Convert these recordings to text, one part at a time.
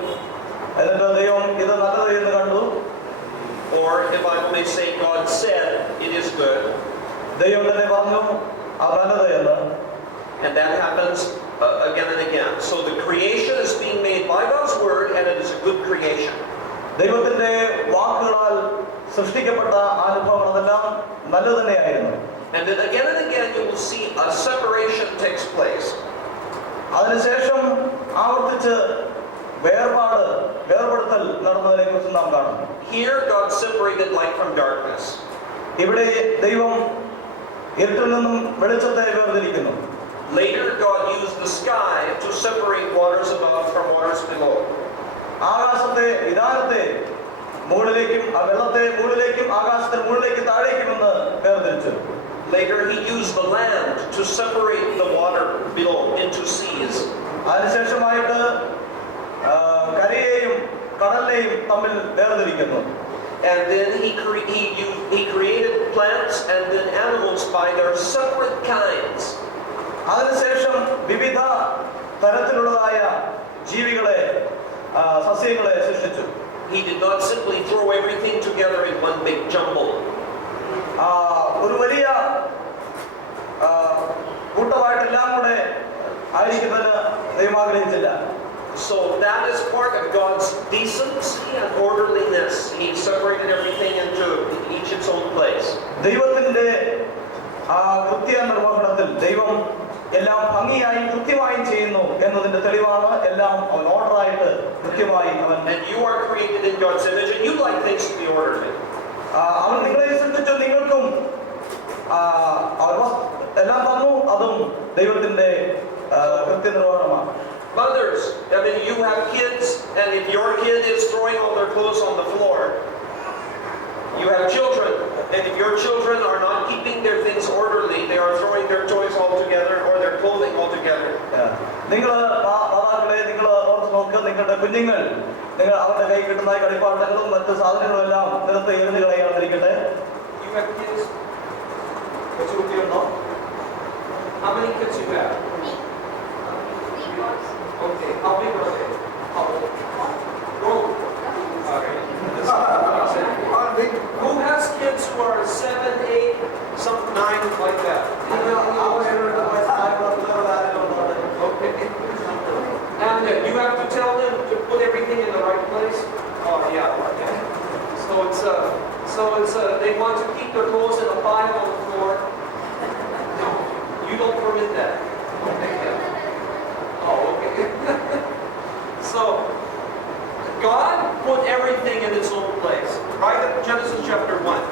good. എന്നിട്ട് ദൈവം ഇത് നല്ലത് എന്ന് കണ്ടു. Or if I may say, God said it is good. ദൈവം തന്നെ പറഞ്ഞു അത് നല്ലത് എന്ന്. And that happens again and again. So the creation is being made by God's word, and it is a good creation. ദൈവത്തിന്റെ വാക്കുകളാൽ സൃഷ്ടിക്കപ്പെട്ട അനുഭവങ്ങൾ അതെല്ലാം നല്ലത് തന്നെയായിരുന്നു. And then again you will see a separation takes place. അതിനുശേഷം ആവർത്തിച്ച് വേർപെടുത്തൽ നടന്നതിനെ കുറിച്ച് നാം കാണുന്നു. Here God separated light from darkness. ഇവിടെ ദൈവം ഇരുട്ടിൽ നിന്നും വെളിച്ചത്തെ വേർതിരിക്കുന്നു. Later God used the sky to separate waters above from waters below. ആകാശത്തെ വിധാനത്തെ മുകളിലേക്കും വെള്ളത്തെ മുകളിലേക്കും ആകാശത്തിന് മുകളിലേക്കും താഴേക്കുമെന്ന് വേർതിരിച്ചു. Later he used the land to separate the water below into seas. അതിനുശേഷമായിട്ട് കരയെയും കടലിനെയും തമ്മിൽ വേർതിരിക്കുന്നു. And then he created plants and then animals by their separate kinds. അതിനുശേഷം വിവിധ തരത്തിലുള്ളതായ ജീവികളെ സസ്യങ്ങളെ സൃഷ്ടിച്ചു. He did not simply throw everything together in one big jumble. ഒരു വലിയ കൂട്ടമായിട്ടെല്ലാം കൂടെ ആയിരിക്കുന്നതിന് ദൈവം ആഗ്രഹിച്ചില്ല. So that is part of God's decency and orderliness. He separated everything into each its own place. ദൈവത്തിന്റെ കൃത്യ നിർവഹണത്തിൽ ദൈവം എല്ലാം ഭംഗിയായി കൃത്യമായി ചെയ്യുന്നു എന്നതിന്റെ തെളിവാണ് എല്ലാം അവൻ ഓർഡറായിട്ട് കൃത്യമായി അവൻ. And you are created in God's image and you like things to be orderly. അവൻ നിങ്ങളെ സൃഷ്ടിച്ചു, നിങ്ങൾക്കും എല്ലാം തന്നു, അതും ദൈവത്തിന്റെ കൃത്യനിർവഹണമാണ്. Mothers, I mean, you have kids, and if your kid is throwing all their clothes on the floor, you have children, and if your children are not keeping their things orderly, they are throwing their toys all together or their clothing all together. നിങ്ങൾ മാതാക്കളെ നിങ്ങൾ ഓർത്ത് നോക്കുക, നിങ്ങളുടെ കുഞ്ഞുങ്ങൾ നിങ്ങൾ അവരുടെ കൈ കിട്ടുന്ന കളിപ്പാട്ടങ്ങളും മറ്റു സാധനങ്ങളും എല്ലാം നിലത്ത് എറിഞ്ഞു കളയാതിരിക്കട്ടെ. You have kids? കൊച്ചു കുട്ടിയുണ്ടോ? How many kids you have? Okay, how big are they? How old? Grown. Alright. Who has kids who are 7, 8, some 9, like that? Okay. And you have to tell them to put everything in the right place? Oh yeah, okay. So it's they want to keep their clothes in a pile on the floor. No, you don't permit that. Okay. Oh, okay. So God put everything in its own place. Right at Genesis chapter 1.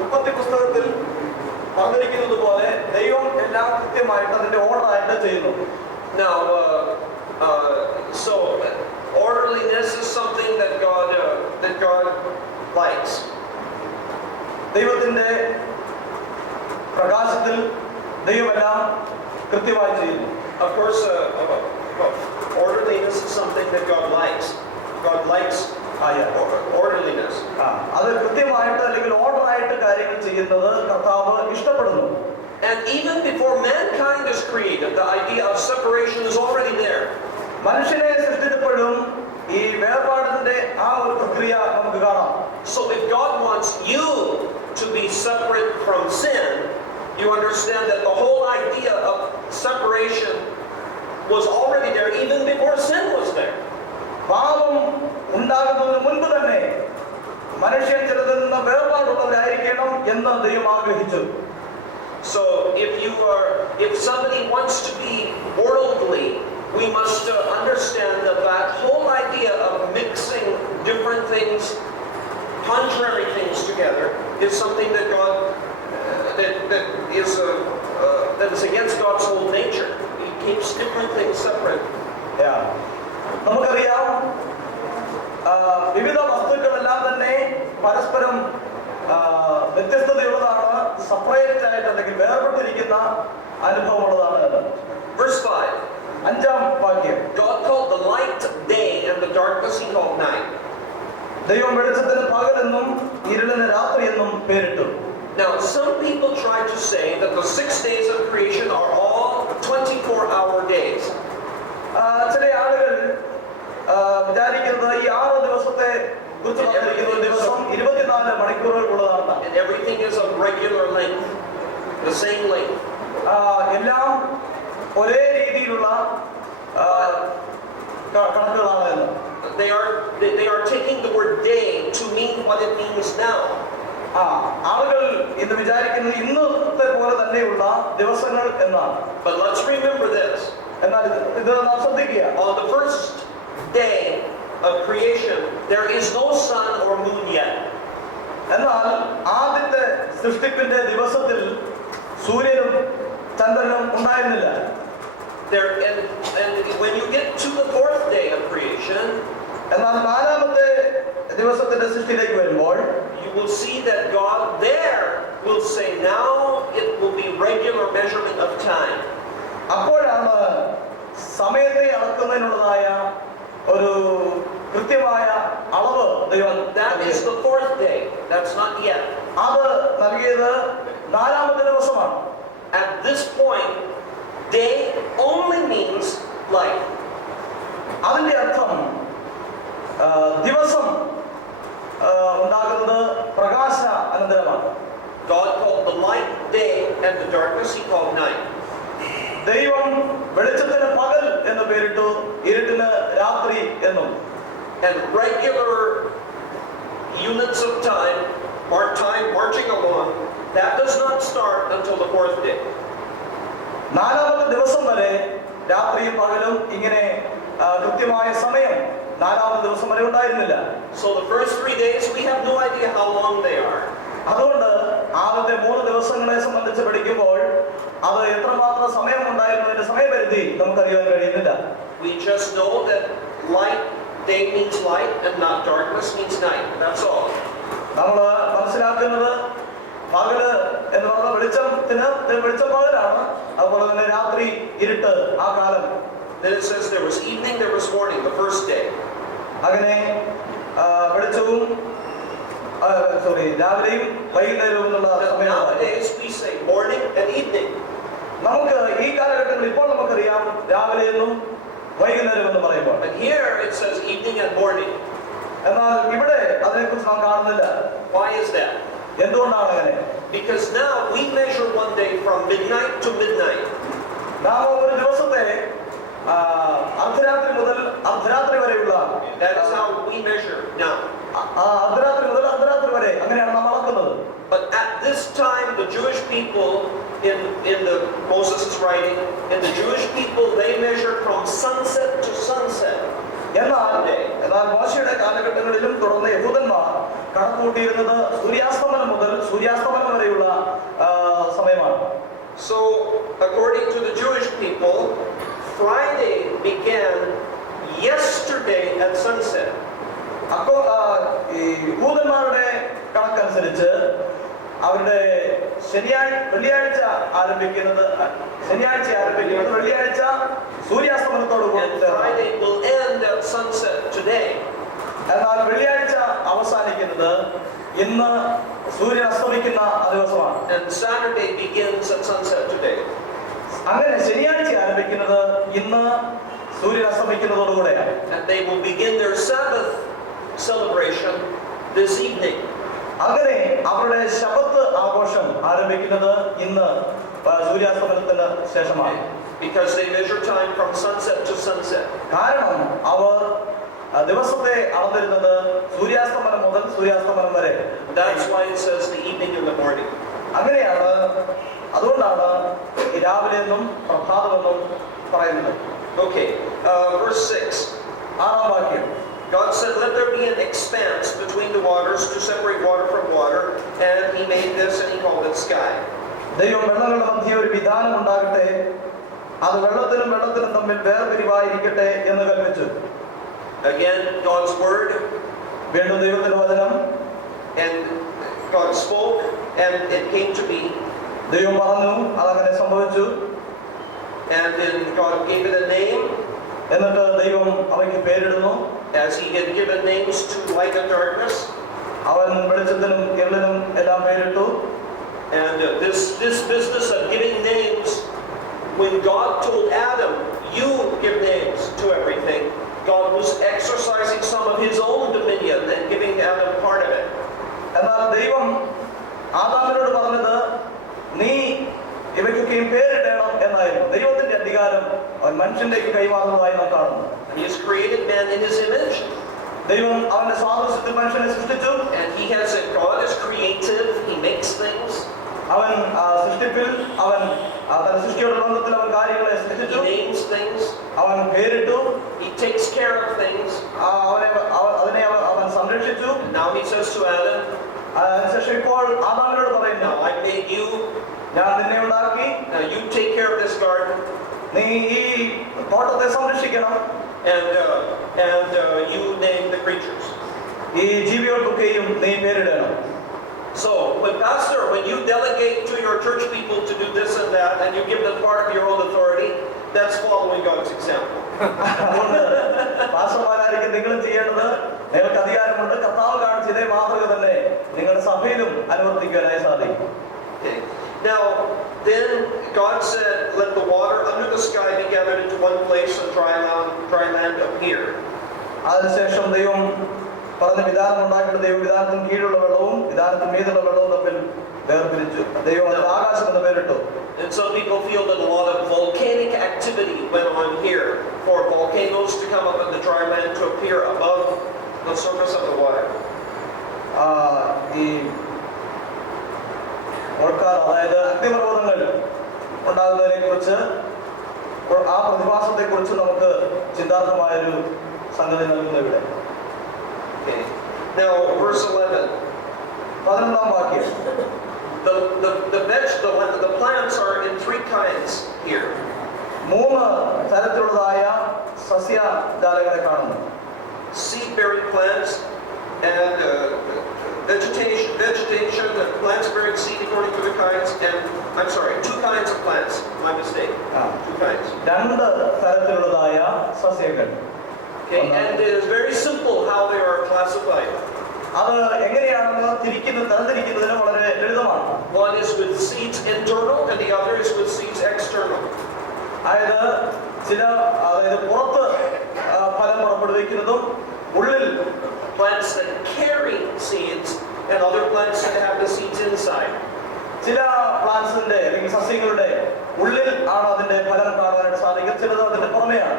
ഉൽപ്പത്തി പുസ്തകത്തിൽ പറഞ്ഞിരിക്കുന്നത് പോലെ ദൈവം എല്ലാം കൃത്യമായിട്ട് അതിന്റെ ഓർഡറായിട്ട് ചെയ്യുന്നു. Now, so orderliness is something that God likes. ദൈവത്തിന്റെ പ്രകാശത്തിൽ ദൈവമെല്ലാം കൃത്യമായി ചെയ്യുന്നു. Of course, orderliness is something that God likes. God likes orderliness. അത് കൃത്യമായിട്ട് അല്ലെങ്കിൽ ഓർഡറായിട്ട് കാര്യങ്ങൾ ചെയ്യുന്നത് കർത്താവ് ഇഷ്ടപ്പെടുന്നു. And even before mankind is created, the idea of separation is already there. മനുഷ്യനെ സൃഷ്ടിച്ചപ്പോഴും ഈ വേർപാടിന്റെ ആ ഒരു പ്രക്രിയ നമുക്ക് കാണാം. So if God wants you to be separate from sin, you understand that the whole idea of separation was already there even before sin was there. പാപം ഉണ്ടാകുന്നതിന് മുൻപ് തന്നെ മനുഷ്യൻ ചിലതിൽ നിന്ന് വേർപാടുള്ളവരായിരിക്കണം എന്ന് ദൈവം ആഗ്രഹിച്ചു. So if somebody wants to be worldly, we must understand that whole idea of mixing different things, contrary things together, is something that God that is against God's whole nature. He keeps different things separate. നമുക്കറിയാം വിവിധ വസ്തുക്കളെല്ലാം തന്നെ പരസ്പരം വ്യത്യസ്തതയുള്ളതാണ്, separate ആയിട്ട് അല്ലെങ്കിൽ വേർപെട്ടിരിക്കുന്ന അനുഭവമുള്ളതാണ്. Verse 5. 5-ാം വാക്യം. God called the light day and the darkness he called night. ദൈവം വെളിച്ചത്തിന് പകലെന്നും ഇരുളിന് രാത്രിയെന്നും പേരിട്ടു. Now some people try to say that the 6 days of creation are all 24-hour days. ചില ആളുകൾ കുറിച്ച് പറഞ്ഞിരിക്കുന്ന ഒരു ദിവസം 24 മണിക്കൂറുകൾ ഉള്ളതാണ്. And everything is of regular length, the same length. എല്ലാം ഒരേ രീതിയിലുള്ള കണക്കുകളാണ് എന്ന്. They are taking the word day to mean what it means now. ആളുകൾ ഇന്ന് വിചാരിക്കുന്നത് ഇന്നത്തെ പോലെ തന്നെയുള്ള ദിവസങ്ങൾ എന്നാണ്. But let's remember this. എന്നാൽ ഇത് നാം ശ്രദ്ധിക്കുക. On the first day of creation, there is no sun or moon yet. എന്നാൽ ആദ്യത്തെ സൃഷ്ടിപ്പിന്റെ ദിവസത്തിൽ സൂര്യനും ചന്ദ്രനും ഉണ്ടായിരുന്നില്ല. And when you get to the fourth day of creation, എന്നാൽ നാലാമത്തെ ദിവസത്തിന്റെ സൃഷ്ടിയിലേക്ക് വരുമ്പോൾ you will see that God there will say, now it will be regular measurement of time. അപ്പോഴാണ് സമയത്തെ അളക്കുന്നതിനുള്ളതായ ഒരു കൃത്യമായ അളവ് ദൈവം. That is the fourth day. That's not yet. അത് നൽകിയത് നാലാമത്തെ ദിവസമാണ്. At this point, day only means light. അതിന്റെ അർത്ഥം ദിവസം ഉണ്ടാകുന്നത് പ്രകാശ അനന്തരമാണ്. God called the light day and the darkness he called night. ദൈവം വെളിച്ചത്തിന് പകൽ എന്ന് പേരിട്ടു, ഇരുട്ടിന് രാത്രി എന്നും. And regular units of time marching along, that does not start until the fourth day. നാലാമത്തെ ദിവസം വരെ രാത്രിയും പകലും ഇങ്ങനെ കൃത്യമായ സമയം നാലാമത്തെ ദിവസം വരെ ഉണ്ടായിരുന്നില്ല. So the first 3 days we have no idea how long they are. അതുകൊണ്ട് ആദ്യത്തെ 3 ദിവസങ്ങളെ സംബന്ധിച്ച് പഠിക്കുമ്പോൾ അത് എത്രമാത്രം സമയം ഉണ്ടായിരുന്നതിന്റെ സമയപരിധി നമുക്കറിയാൻ കഴിയുന്നില്ല. We just know that light day means light and not darkness means night. That's all. നമ്മൾ മനസ്സിലാക്കുന്നത് പകല് എന്ന് പറഞ്ഞ വെളിച്ചം പകലാണ്, അതുപോലെ തന്നെ രാത്രി ഇരുട്ട് ആ കാലം. Then it says there was evening, there was morning, the first day. അങ്ങനെ വെളിച്ചവും രാവിലെയും വൈകുന്നേരവും എന്നുള്ള സമയം. Nowadays we say morning and evening. നമുക്ക് ഈ കാലഘട്ടങ്ങളിൽ ഇപ്പോൾ നമുക്കറിയാം രാവിലെയെന്നും വൈകുന്നേരം എന്ന് പറയുമ്പോൾ. And here it says evening and morning. എന്നാൽ ഇവിടെ അതിനെക്കുറിച്ച് നാം കാണുന്നില്ല. Why is that? എന്തുകൊണ്ടാണ് അങ്ങനെ? Because now we measure one day from midnight to midnight. നാം ഒരു ദിവസത്തെ അർദ്ധരാത്രി മുതൽ അർദ്ധരാത്രി വരെയുള്ള, that is how we measure now. അർദ്ധരാത്രി മുതൽ അർദ്ധരാത്രി വരെ അങ്ങനെയാണ് നാം അളക്കുന്നത്. But at this time the Jewish people in the Moses is writing, and the Jewish people they measured from sunset to sunset. എന്നാൽ മോശയുടെ കാലഘട്ടങ്ങളിലും തുടർന്ന് യഹൂദന്മാർ കണക്കുകൂട്ടിയിരുന്നത് സൂര്യാസ്തമനം മുതൽ സൂര്യാസ്തമനം വരെയുള്ള സമയമാണ്. So according to the Jewish people, Friday began yesterday at sunset. അപ്പോൾ ഈ യഹൂദന്മാരുടെ കണക്കനുസരിച്ച് അവരുടെ വെള്ളിയാഴ്ച ആരംഭിക്കുന്നത് വെള്ളിയാഴ്ച സൂര്യാസ്തമനത്തോട് കൂടി. Friday will end at sunset today. എന്നാൽ വെള്ളിയാഴ്ച അവസാനിക്കുന്നത് ഇന്ന് സൂര്യൻ അസ്തമിക്കുന്ന ദിവസമാണ്. And Saturday begins at sunset today. അങ്ങനെ ശനിയാഴ്ച ആരംഭിക്കുന്നത് ഇന്ന് സൂര്യൻ അസ്തമിക്കുന്നതോടുകൂടെയാണ്. And they will begin their Sabbath celebration this evening. അങ്ങനെ അവരുടെ ശബത്ത് ആഘോഷം ആരംഭിക്കുന്നത് ഇന്ന് സൂര്യാസ്തമനത്തിന് ശേഷമാണ്. Because they measure time from sunset to sunset. കാരണം അവർ ദിവസത്തെ അളന്നിരുന്നത് സൂര്യാസ്തമനം മുതൽ സൂര്യാസ്തമനം വരെ. That's why it says the evening and the morning. അങ്ങനെയാണ്, അതുകൊണ്ടാണ് രാവിലെയെന്നും പ്രഭാതമെന്നും പറയുന്നത്. Okay, verse 6. 6-ാം വാക്യം. God said, let there be an expanse between the waters to separate water from water, and he made this and he called it sky. ദൈവം വെള്ളങ്ങളുടെ മധ്യേ ഒരു വിധാനം ഉണ്ടാകട്ടെ, അത് വെള്ളത്തിനും തമ്മിൽ വേർപിരിവായിരിക്കട്ടെ എന്ന് കൽപ്പിച്ചു. Again, God's word. വീണ്ടും ദൈവത്തിന്റെ വചനം. And God spoke and it came to be. ദൈവം പറഞ്ഞു, അതങ്ങനെ സംഭവിച്ചു. And then God gave it a name. എന്നിട്ട് ദൈവം അവയ്ക്ക് പേരിടുന്നു. As he had given names to light and darkness. അവൻ വെളിച്ചത്തിനും ഇരുളിനും എല്ലാം പേരിട്ടു. And this business of giving names, when God told Adam, you give names to everything, God was exercising some of his own dominion and giving ആദാമിനോട് പറഞ്ഞത് നീ ഇവയ്ക്കൊക്കെയും പേരിടണം എന്നായിരുന്നു. ദൈവത്തിന്റെ അധികാരം അവൻ മനുഷ്യനിലേക്ക് കൈമാറുന്നതായി നാം കാണുന്നു. He has created man in his image. ദൈവം അവന്റെ സാദൃശ്യത്തിൽ മനുഷ്യനെ സൃഷ്ടിച്ചു. And he has a God is creative. He makes things. അവൻ സൃഷ്ടിപ്പിൽ അവൻ തന്റെ സൃഷ്ടിയുടെ ബന്ധത്തിൽ അവൻ കാര്യങ്ങളെ സൃഷ്ടിച്ചു. He names things. അവൻ പേരിട്ടു. He takes care of things. അതിനെ അവൻ സംരക്ഷിച്ചു. And now he says to Adam, അതിനുശേഷം ഇപ്പോൾ ആദാമിനോട് പറയുന്നു, I made you. ഞാൻ നിന്നെ ഉണ്ടാക്കി. Now you take care of this garden. നീ ഈ തോട്ടത്തെ സംരക്ഷിക്കണം. And you name the creatures. ഈ ജീവികൾക്കൊക്കെയും നീ പേരിടണം. So, Pastor, when you delegate to your church people to do this and that, and you give them part of your own authority, that's following God's example. പാസ്റ്റർമാരായിരിക്കും നിങ്ങളും ചെയ്യേണ്ടത്. നിങ്ങൾക്ക് അധികാരമുണ്ട്. കർത്താവ് കാണിച്ച ഇതേ മാതൃക തന്നെ നിങ്ങളുടെ സഭയിലും അനുവർത്തിക്കാനായി സാധിക്കും. Okay. Now, then God said, "Let the water under the sky be gathered into one place, and dry land appear." അതിനുശേഷം ദൈവം പറഞ്ഞ വിധാനം ഉണ്ടാക്കിയിട്ട് ദൈവം വിധാനത്തിന് കീഴിലുള്ള വെള്ളവും വിധാനത്തിന് മീതുള്ള വെള്ളവും തമ്മിൽ വേർതിരിച്ചു. ദൈവം അതിന് ആകാശം എന്ന് പേരിട്ടു. And some people feel that a lot of volcanic activity went on here for volcanoes to come up and the dry land to appear above the surface of the water. ഈ ഓൾക്കാർ, അതായത് അഗ്നിപർവ്വതങ്ങൾ ഉണ്ടാകുന്നതിനെ കുറിച്ച്, ആ പ്രതിഭാസത്തെ കുറിച്ച് നമുക്ക് ചിന്താർഹമായൊരു സംഗതി നൽകുന്നു ഇവിടെ. Okay. Now, verse 11. 11ാം വാക്യം. The plants are in three kinds here. 3 തരത്തിലുള്ളതായ സസ്യജാലങ്ങളെ കാണുന്നു. Seed-bearing plants and vegetation and plants bearing seed according to the kinds, and I'm sorry, 2 kinds of plants. My mistake. 2 kinds. 2 തരത്തിലുള്ളതായ സസ്യങ്ങൾ. Okay, and it is very simple how they are classified. അത് എങ്ങനെയാണെന്ന് തരംതിരിക്കുന്നതിന് വളരെ ലളിതമാണ്. One is with seeds internal and the other is with seeds external. അതായത് പുറത്ത് ഫലം പുറപ്പെടുവിക്കുന്നതും ഉള്ളിൽ plants that carry seeds and other plants that have the seeds inside. ചില പ്ലാന്റ്സിന്റെ അല്ലെങ്കിൽ സസ്യങ്ങളുടെ ഉള്ളിൽ ആണ് അതിന്റെ ഫലം കാണാനായിട്ട് സാധിക്കുന്നത്, ചിലത് അതിന്റെ പുറമെയാണ്.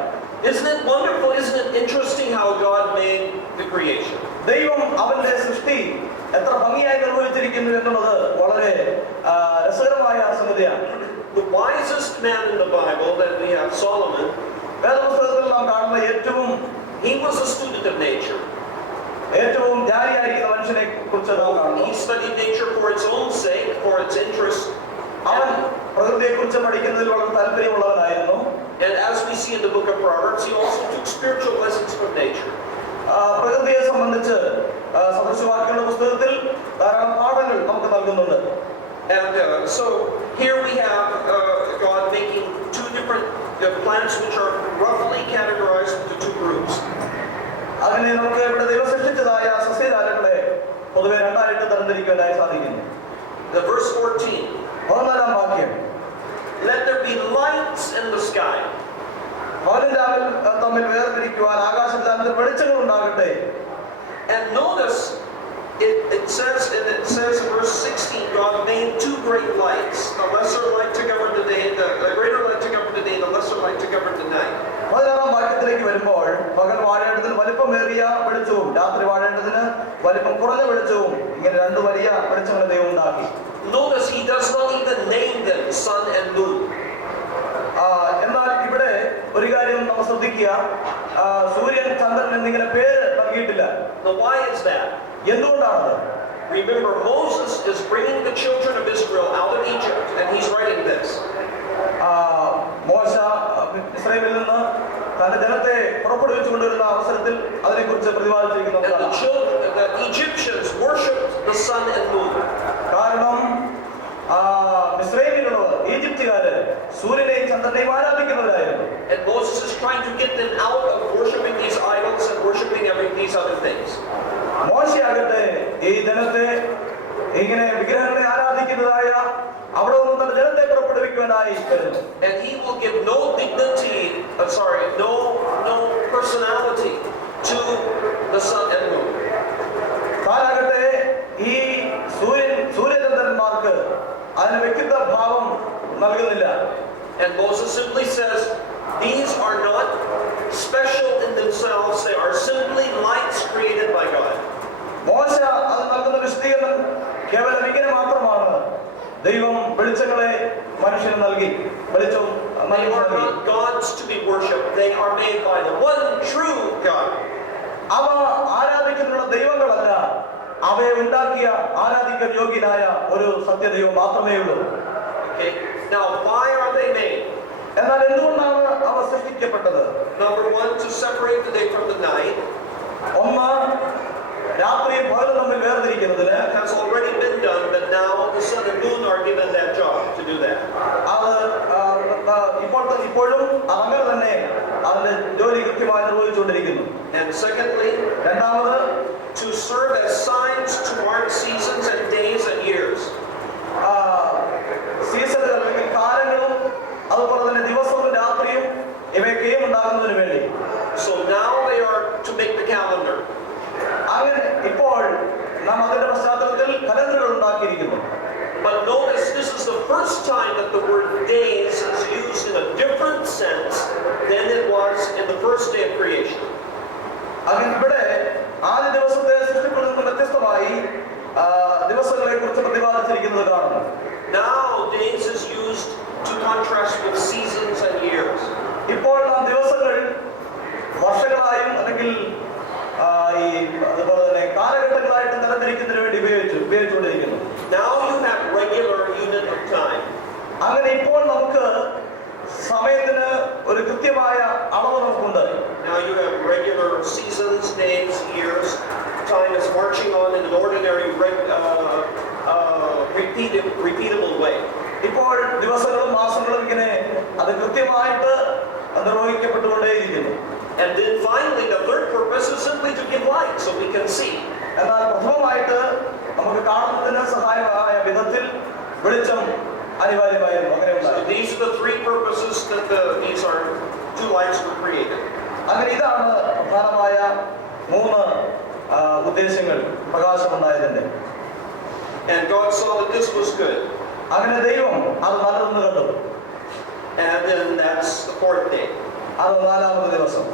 Isn't it wonderful? Isn't it interesting how God made the creation? ദൈവം അവന്റെ സൃഷ്ടി എത്ര ഭംഗിയായി നിർവഹിച്ചിരിക്കുന്നു എന്നുള്ളത് വളരെ രസകരമായ സംഗതിയാണ്. The wisest man in the Bible that we have, Solomon, വേദപുസ്തകത്തിൽ നാം കാണുന്ന ഏറ്റവും he was a student of nature. ഏറ്റവും ജ്ഞാനിയായിരിക്കുന്ന മനുഷ്യനെ കുറിച്ച് നാം കാണുന്നു. He studied nature for its own sake, for its interest. അവൻ പ്രകൃതിയെ കുറിച്ച് പഠിക്കുന്നതിൽ വളരെ താല്പര്യമുള്ളവനായിരുന്നു. And as we see in the book of Proverbs, he also took spiritual lessons from nature. പ്രകൃതിയെ സംബന്ധിച്ച് സദൃശവാക്യങ്ങളുടെ പുസ്തകത്തിൽ ധാരാളം പാഠങ്ങൾ നമുക്ക് നൽകുന്നുണ്ട്. And so here we have God making 2 different plants which are roughly categorized into 2 groups. അങ്ങനെ നമുക്ക് ഇവിടെ ദൈവം സൃഷ്ടിച്ചതായ സസ്യജാലങ്ങളെ പൊതുവെ 2ആയിട്ട് തരംതിരിക്കുവാനായി സാധിക്കുന്നു. The verse 14. 14ാം വാക്യം. Let there be lights in the sky. പകലും രാവിലും തമ്മിൽ വേർതിരിക്കുവാൻ ആകാശത്തിൽ വെളിച്ചങ്ങൾ ഉണ്ടാകട്ടെ. And notice it says in verse 16, God made 2 great lights, the lesser light to govern the day, the greater light to govern the day, the lesser light to govern the night. 16ാം വാക്യത്തിലേക്ക് വരുമ്പോൾ പകൽ വാഴേണ്ടതിന് വലിപ്പമേറിയ വെളിച്ചവും രാത്രി വാഴേണ്ടതിന് വലിപ്പം കുറഞ്ഞ വെളിച്ചവും, ഇങ്ങനെ 2 വലിയ വെളിച്ചങ്ങളെ ദൈവം ഉണ്ടാക്കി. Notice he does not even name them sun and moon. എന്നാൽ ഇവിടെ ഒരു കാര്യം നമ്മൾ ശ്രദ്ധിക്കുക, സൂര്യൻ ചന്ദ്രൻ എന്നിങ്ങനെ പേര് നൽകിയിട്ടില്ല. Now why is that? എന്തുകൊണ്ടാണ്? Remember, Moses is bringing the children of Israel out of Egypt, and he's writing this. മോശ ഇസ്രായേലിൽ നിന്ന് തന്റെ ജനത്തെ പുറപ്പെടുവിച്ചു കൊണ്ടുവരുന്ന അവസരത്തിൽ അതിനെക്കുറിച്ച് പ്രതിപാദിച്ചിരിക്കുന്നു. The Egyptians worshipped the sun and moon. കാരണം ഇസ്രായേലിലുള്ളവർ, ഈജിപ്തുകാര് സൂര്യനെയും ചന്ദ്രനെയും ആരാധിക്കുന്നവരായിരുന്നു. And Moses is trying to get them out of worshiping these idols and worshiping these other things. മോശയാകട്ടെ ഈ ജനത്തെ ഇങ്ങനെ വിഗ്രഹങ്ങളെ ആരാധിക്കുന്നതായ അവിടെ നിന്ന് തന്റെ ജനത്തെ പുറപ്പെടുവിക്കുവാനായി വരുന്നു. And he will give no dignity, no personality to the sun and moon. താനാകട്ടെ ഈ സൂര്യചന്ദ്രന്മാർ നൽകുന്നില്ല. And Moses simply says, these are not special in themselves, they are simply lights created by God. മോശ അത് നൽകുന്ന വിശദീകരണം കേവലം ഇങ്ങനെ മാത്രമാണ്: ദൈവം വെളിച്ചങ്ങളെ മനുഷ്യന് നൽകി, വെളിച്ചവും They are not gods to be worshipped, they are made by the one true God. അവ ആരാധിക്കുന്ന ദൈവങ്ങളല്ല, അവയെ ഉണ്ടാക്കിയ ആരാധിക്കാൻ യോഗ്യനായ ഒരു സത്യദൈവം മാത്രമേ ഉള്ളൂ. Okay, now why are they made? എന്നാൽ എന്തുകൊണ്ടാണ് അവ സൃഷ്ടിക്കപ്പെട്ടത്? Number one, to separate the day from the night. ഒന്ന്, രാത്രിയും പകലും തമ്മിൽ വേർതിരിക്കുന്നതിന്. That has already been done, but now the sun and moon are given that job to do that. അത് ഇപ്പോഴും അങ്ങനെ തന്നെ അതിന്റെ ജോലി കൃത്യമായി നിർവഹിച്ചുകൊണ്ടിരിക്കുന്നു. And secondly, രണ്ടാമത്, to serve as signs to mark seasons and days and years. സീസണുകൾ അല്ലെങ്കിൽ കാലങ്ങളും അതുപോലെ തന്നെ ദിവസവും രാത്രിയും ഇവയൊക്കെയും ഉണ്ടാകുന്നതിന് വേണ്ടി. So now they are to make the calendar. അങ്ങനെ ഇപ്പോൾ നാം അതിന്റെ പശ്ചാത്തലത്തിൽ കലണ്ടറുകൾ ഉണ്ടാക്കിയിരിക്കുന്നു. But notice this is the first time that the word days is used in a different sense than it was in the first day of creation. അങ്ങനെ ഇവിടെ ആദ്യ ദിവസത്തെ സൃഷ്ടിപ്പിൽ നിന്ന് വ്യത്യസ്തമായി ദിവസങ്ങളെ കുറിച്ച് പ്രതിപാദിച്ചിരിക്കുന്നത് കാണുന്നു. Now days is used to contrast with seasons and years. ഇപ്പോൾ നാം ദിവസങ്ങൾ വർഷങ്ങളായും അല്ലെങ്കിൽ അതുപോലെ തന്നെ കാലഘട്ടങ്ങളായിട്ട് തരംതിരിക്കുന്നതിന് വേണ്ടി ഉപയോഗിച്ചുകൊണ്ടിരിക്കുന്നു. Now you have regular unit of time. അങ്ങനെ ഇപ്പോൾ നമുക്ക് സമയത്തിന് ഒരു കൃത്യമായ അളവ് നമുക്കുണ്ട്. Now you have regular seasons, days, years. Time is marching on in an ordinary, repeatable way. ഇപ്പോൾ ദിവസങ്ങളും മാസങ്ങളും ഇങ്ങനെ അത് കൃത്യമായിട്ട് നിർവഹിക്കപ്പെട്ടുകൊണ്ടേയിരിക്കുന്നു. And then finally, the third purpose is simply to give light so we can see. എന്നാൽ പ്രഥമമായിട്ട് നമുക്ക് കാണുന്നതിന് സഹായമായ വിധത്തിൽ വെളിച്ചം അനിവാര്യമായിരുന്നു. So these are the three purposes that these are two lights were created. അങ്ങനെ ഇതാണ് പ്രധാനമായ മൂന്ന് ഉദ്ദേശങ്ങൾ പ്രകാശമുണ്ടായതിന്റെ. And God saw that this was good. അങ്ങനെ ദൈവം അത് നല്ലതെന്ന് കണ്ടു. And then that's the fourth day. അത് നാലാമത്തെ ദിവസം.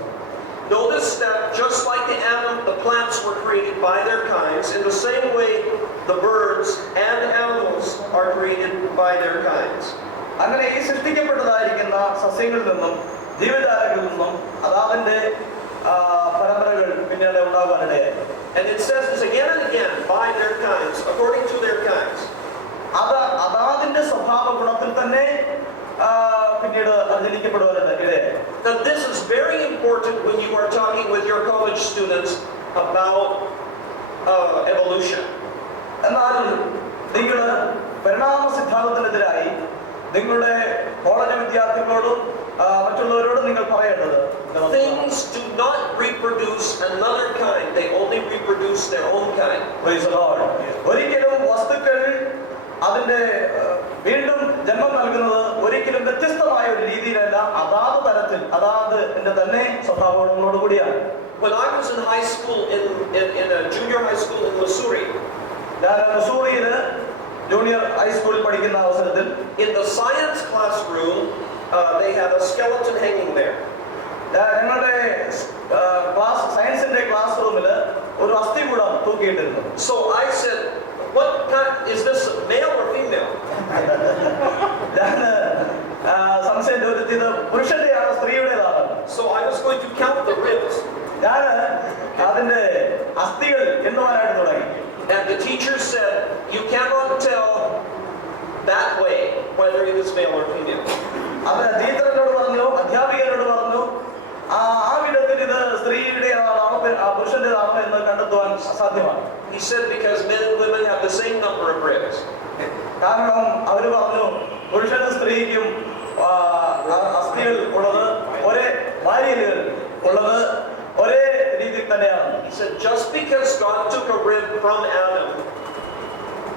Notice that just like the plants were created by their kinds, in the same way the birds and animals are created by their kinds. അങ്ങനെ ഈ സൃഷ്ടിക്കപ്പെട്ടതായിരിക്കുന്ന സസ്യങ്ങളിൽ നിന്നും ജീവജാലങ്ങളിൽ നിന്നും അതാതിന്റെ പരമ്പരകൾ പിന്നീട് ഉണ്ടാകാനിടയായി. And it says this again and again, by their kinds, according to their kinds. അത് അതാതിന്റെ സ്വഭാവ ഗുണത്തിൽ തന്നെ പിന്നീട് ജനിക്കപ്പെടുവാനിടയായി. Now this is very important when you are talking with your college students about evolution. എന്നാൽ നിങ്ങൾ പരിണാമ സിദ്ധാന്തത്തിനെതിരായി നിങ്ങളുടെ കോളേജ് വിദ്യാർത്ഥികളോടും മറ്റുള്ളവരോടും നിങ്ങൾ പറയേണ്ടത്, things do not reproduce another kind, they only reproduce their own kind. Praise the Lord. ഒരിക്കലും വസ്തുക്കൾ അതിന്റെ വീണ്ടും ജന്മം നൽകുന്നത് ഒരിക്കലും വ്യത്യസ്തമായ ഒരു രീതിയിലല്ല, അതാത് തരത്തിൽ അതാതിന്റെ തന്നെ സ്വഭാവങ്ങളോട് കൂടിയാണ്. When I was in high school, in a junior high school in Missouri, ഞാൻ മിസൂറിയിൽ ജൂനിയർ ഹൈസ്കൂളിൽ പഠിക്കുന്ന അവസരത്തിൽ in the science classroom, they had a skeleton hanging there. ഞങ്ങളുടെ സയൻസിന്റെ ക്ലാസ് റൂമിൽ ഒരു അസ്ഥികൂടം തൂക്കിയിട്ടിരുന്നു. So I said, what kind, is this male or female? ഞാൻ സംശയം ചോദിച്ചത് പുരുഷന്റെയാണോ സ്ത്രീയുടേതാണ്. So I was going to count the ribs. ഞാൻ അതിന്റെ അസ്ഥികൾ എണ്ണുവാനായിട്ട് തുടങ്ങി. And the teacher said, you cannot tell that way whether it is male or female. അത് ടീച്ചറിനോട് പറഞ്ഞു, അധ്യാപികരോട് പറഞ്ഞു, ആ വിധത്തിൽ ഇത് സ്ത്രീയുടേതാണോ പുരുഷന്റേതാണോ എന്ന് കണ്ടെത്തുവാൻ അസാധ്യമാണ്. He said because men and women have the same number of ribs. കാരണം അവര് പറഞ്ഞു പുരുഷനും സ്ത്രീക്കും അസ്ഥികൾ ഉള്ളത് ഒരേ വാരിയലുകൾ ഉള്ളത് ഒരേ രീതിയിൽ തന്നെയാണ്. He said just because God took a rib from Adam,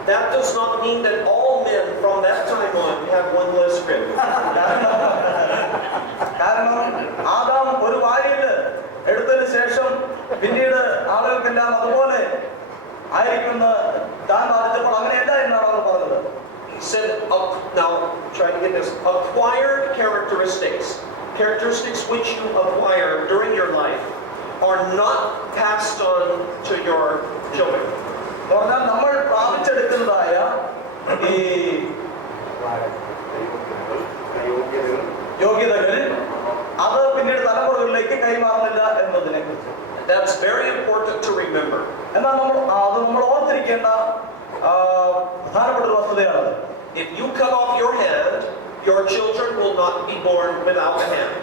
that does not mean that all men from that time on have one less rib. കാരണം ആദാം ഒരു വാരിയല് എടുത്തതിന് ശേഷം പിന്നീട് ആളുകൾക്കെല്ലാം അതുപോലെ ആയിരിക്കുമെന്ന് താൻ വാദിച്ചപ്പോൾ അങ്ങനെയല്ല എന്നാണ് അവർ പറഞ്ഞത്. he said, now try to get this, acquired characteristics. Characteristics which you acquire during your life are not passed on to your children. പറഞ്ഞാൽ നമ്മൾ പ്രാപിച്ചെടുക്കുന്നതായ ഈ യോഗ്യതകൾ അത് പിന്നീട് തലമുറകളിലേക്ക് കൈമാറുന്നില്ല എന്നതിനെ കുറിച്ച്. That's very important to remember. എന്നാൽ നമ്മൾ ഓർത്തിരിക്കേണ്ട പ്രധാനപ്പെട്ട ഒരു വസ്തുതയാണ്. If you cut off your hand, your children will not be born without a hand.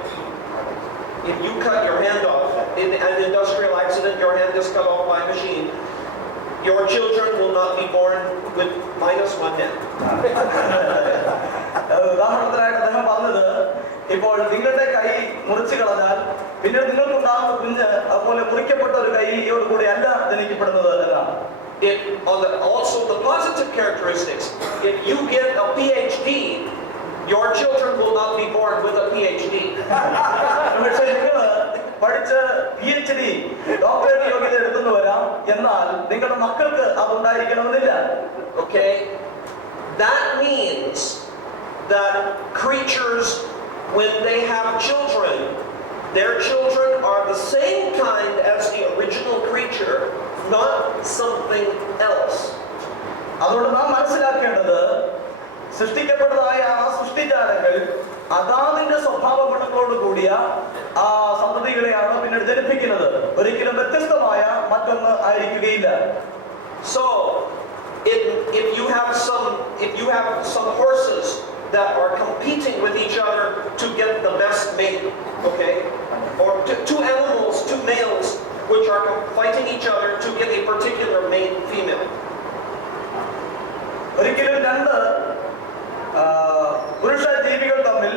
If you cut your hand off in an industrial accident, your hand is cut off by a machine, your children will not be born with -1 hand. ഉദാഹരണത്തിനായിട്ട് അദ്ദേഹം പറഞ്ഞത്, ഇപ്പോൾ നിങ്ങളുടെ കൈ മുറിച്ചു കളഞ്ഞാൽ പിന്നീട് നിങ്ങൾക്കുണ്ടാകുന്ന കുഞ്ഞ് അതുപോലെ മുറിക്കപ്പെട്ട ഒരു കൈയോട് കൂടി അല്ല ജനിക്കപ്പെടുന്നത് എന്നാണ്. Also the positive characteristics. If you get a PhD, your children will not be born with a PhD. പക്ഷേ നിങ്ങൾ പഠിച്ച് PhD ഡോക്ടറേറ്റ് യോഗ്യത എടുത്തു വരാം, എന്നാൽ നിങ്ങളുടെ മക്കൾക്ക് അതുണ്ടായിരിക്കണമെന്നില്ല. Okay, that means that creatures, when they have children, their children are the same kind as the original creature, not something else. അതുകൊണ്ട് നാം മനസ്സിലാക്കേണ്ടത്, സൃഷ്ടിക്കപ്പെട്ടതായ ആ സൃഷ്ടിജാലങ്ങൾ അതാതിന്റെ സ്വഭാവ ഗുണങ്ങളോട് കൂടിയ ആ സന്തതികളെയാണ് പിന്നീട് ജനിപ്പിക്കുന്നത്. ഒരിക്കലും വ്യത്യസ്തമായ മറ്റൊന്ന് ആയിരിക്കുകയില്ല. So if you have some horses that are competing with each other to get the best mate, okay, or two animals, two males which are fighting each other to get a particular mate female. ഒരിക്കലും രണ്ട് പുരുഷ ജീവികൾ തമ്മിൽ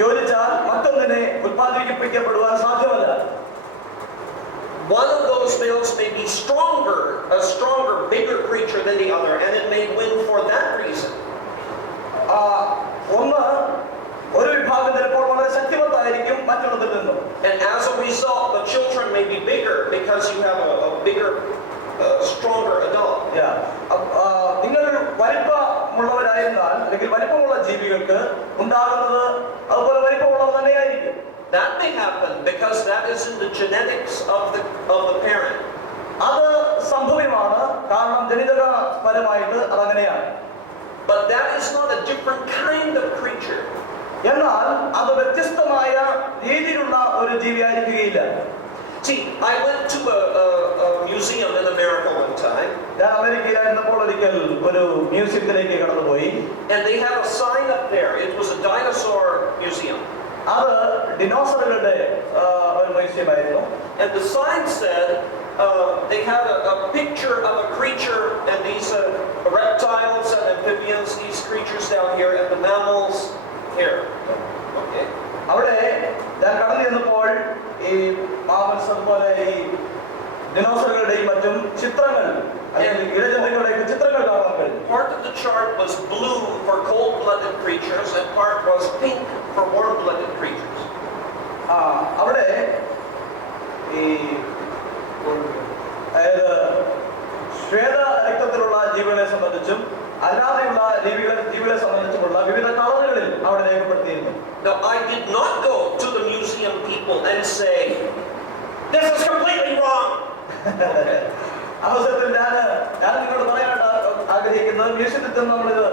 യോജിച്ചാൽ മറ്റൊന്നിനെ ഉത്പാദിപ്പിക്കപ്പെടുവാൻ സാധ്യമല്ല. One of those males may be a stronger, bigger creature than the other, and it may win for that reason. ഒന്ന് ഒരു വിഭാഗം ചിലപ്പോൾ വളരെ ശക്തിമത്തായിരിക്കും മറ്റൊന്നിൽ നിന്നും. And as a result, the children may be bigger because you have a bigger, stronger adult. നിങ്ങൾ വലിപ്പമുള്ളവരായിരുന്നാൽ അല്ലെങ്കിൽ വലിപ്പമുള്ള ജീവികൾക്ക് ഉണ്ടാകുന്നത് അതുപോലെ വലിപ്പമുള്ളവ തന്നെയായിരിക്കും. That may happen because that is in the genetics of the parent. അത് സംഭവ്യമാണ്, കാരണം ജനിതകപരമായിട്ട് അതങ്ങനെയാണ്. But that is not a different kind of creature. എന്നാൽ അത് വ്യത്യസ്തമായ രീതിയിലുള്ള ഒരു ജീവിയായിരിക്കുകയില്ല. See, I went to a museum in America one time. ഞാൻ അമേരിക്കയിലായിരുന്നപ്പോൾ ഒരിക്കൽ ഒരു മ്യൂസിയത്തിലേക്ക് കടന്നുപോയി. And they had a sign up there. It was a dinosaur museum. അത് ഡിനോസറുകളുടെ ഒരു മ്യൂസിയമായിരുന്നു. And the sign said they had a picture of a creature, and these reptiles and amphibians, these creatures down here, and the mammals here. Okay. അവിടെ ഞാൻ കടന്നു ചെന്നപ്പോൾ ഈ mammals പോലെ ഈ ഡിനോസറുകളുടെയും മറ്റും ചിത്രങ്ങൾ അല്ലെങ്കിൽ ഇഴജന്തുക്കളുടെയും ചിത്രങ്ങൾ കാണാൻ കഴിയും. Part of the chart was blue for cold-blooded creatures, and part was pink for warm-blooded creatures. അവിടെ ഈ അതായത് ശ്വേത രക്തത്തിലുള്ള ജീവികളെ സംബന്ധിച്ചും അല്ലാതെയുള്ള ജീവികളെ സംബന്ധിച്ചുമുള്ള വിവിധ കളറുകളിൽ അവിടെ രേഖപ്പെടുത്തിയിരുന്നു. Now, I did not go to the museum people and say, "This is completely wrong." അവസരത്തിൽ ഞാൻ നിങ്ങളോട് പറയാനായിട്ട് ആഗ്രഹിക്കുന്നത്, മ്യൂസിയത്തിൽ നമ്മൾ ഇത്